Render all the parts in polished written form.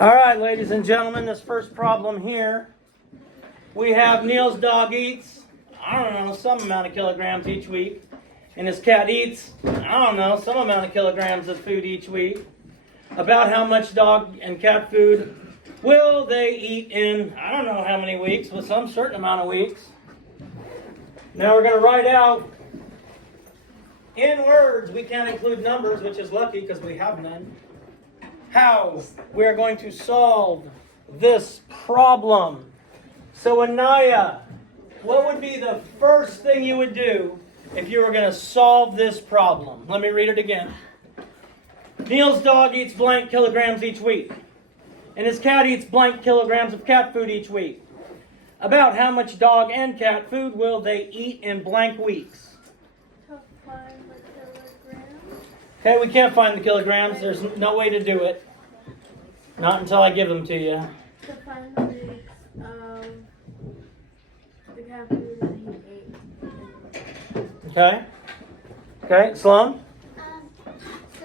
All right, ladies and gentlemen, this first problem here, we have Neil's dog eats, I don't know, some amount of kilograms each week, and his cat eats, I don't know, some amount of kilograms of food each week. About how much dog and cat food will they eat in, I don't know how many weeks, but some certain amount of weeks. Now we're going to write out in words. We can't include numbers, which is lucky because we have none. How we are going to solve this problem. So Anaya, what would be the first thing you would do if you were going to solve this problem? Let me read it again. Neil's dog eats blank kilograms each week, and his cat eats blank kilograms of cat food each week. About how much dog and cat food will they eat in blank weeks? To find the kilograms. Okay, we can't find the kilograms. There's no way to do it. Not until I give them to you. To find the weeks of the cat food that he ate. Okay? Okay, Sloan? So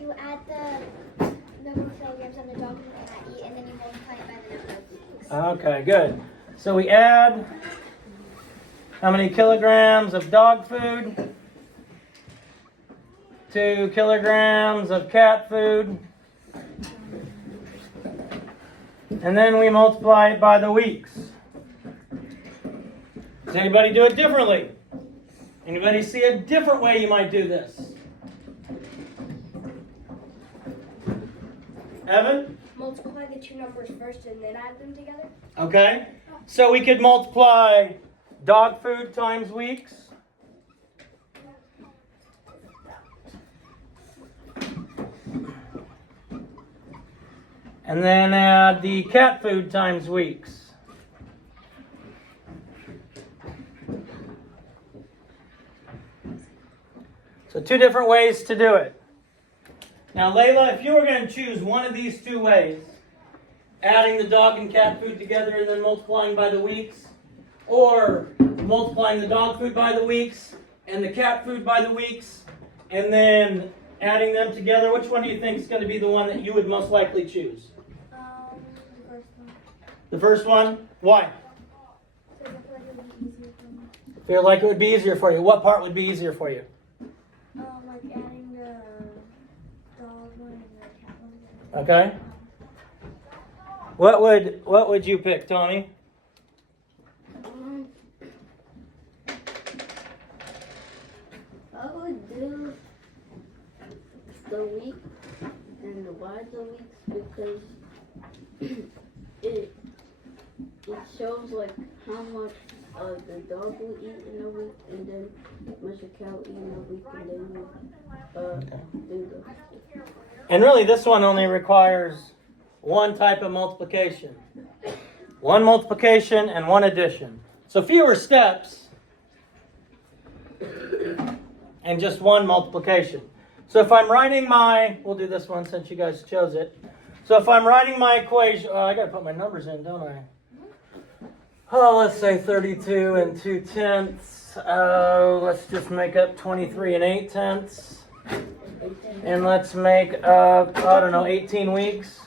you add the number of kilograms on the dog and the cat eat, and then you multiply it by the number of weeks. Okay, good. So we add how many kilograms of dog food to kilograms of cat food, and then we multiply it by the weeks. Does anybody do it differently? Anybody see a different way you might do this? Evan? Multiply the two numbers first and then add them together. Okay. So we could multiply dog food times weeks. And then add the cat food times weeks. So two different ways to do it. Now, Layla, if you were going to choose one of these two ways, adding the dog and cat food together and then multiplying by the weeks, or multiplying the dog food by the weeks and the cat food by the weeks, and then adding them together, which one do you think is going to be the one that you would most likely choose? The first one. The first one? Why? Because I feel like it would be easier for me. Feel like it would be easier for you. What part would be easier for you? Like adding the dog one and the cat one. Okay. What would you pick, Tony? I would do the week and divide the weeks because it shows like how much the dog will eat in a week and then how much the cow will eat in a week and then do the. And really, this one only requires one type of multiplication. One multiplication and one addition. So fewer steps and just one multiplication. So if I'm writing we'll do this one since you guys chose it. So if I'm writing my equation, I got to put my numbers in, don't I? Oh, let's say 32 and 2/10. Let's just make up 23 and 8/10. And let's make up, 18 weeks.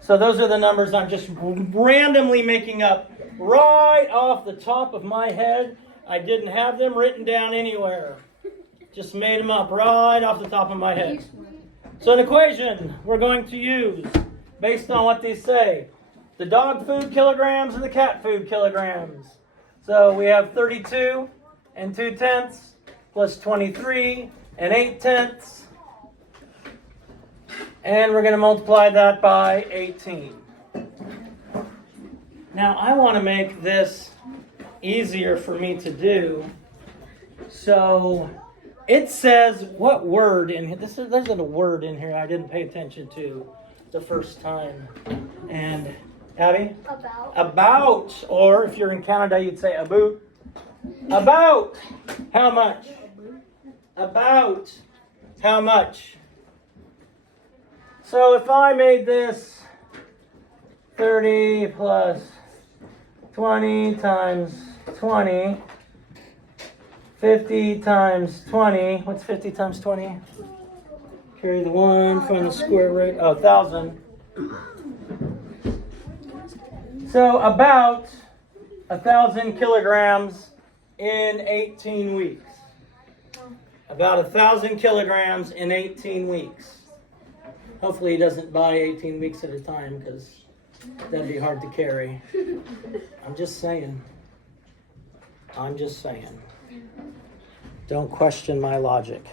So those are the numbers I'm just randomly making up right off the top of my head. I didn't have them written down anywhere. Just made them up right off the top of my head. So an equation we're going to use based on what these say. The dog food kilograms and the cat food kilograms. So we have 32 and 2/10 plus 23 and 8/10. And we're going to multiply that by 18. Now I want to make this easier for me to do. So it says what word in here? There's a word in here I didn't pay attention to the first time. And Abby? About, or if you're in Canada, you'd say about. About how much? About how much? So if I made this 30 plus 20 times 20, 50 times 20, what's 50 times 20? Carry the 1, find the square root. Oh, 1,000. So about 1,000 kilograms in 18 weeks. About 1,000 kilograms in 18 weeks. Hopefully he doesn't buy 18 weeks at a time, because that'd be hard to carry. I'm just saying. I'm just saying. Don't question my logic.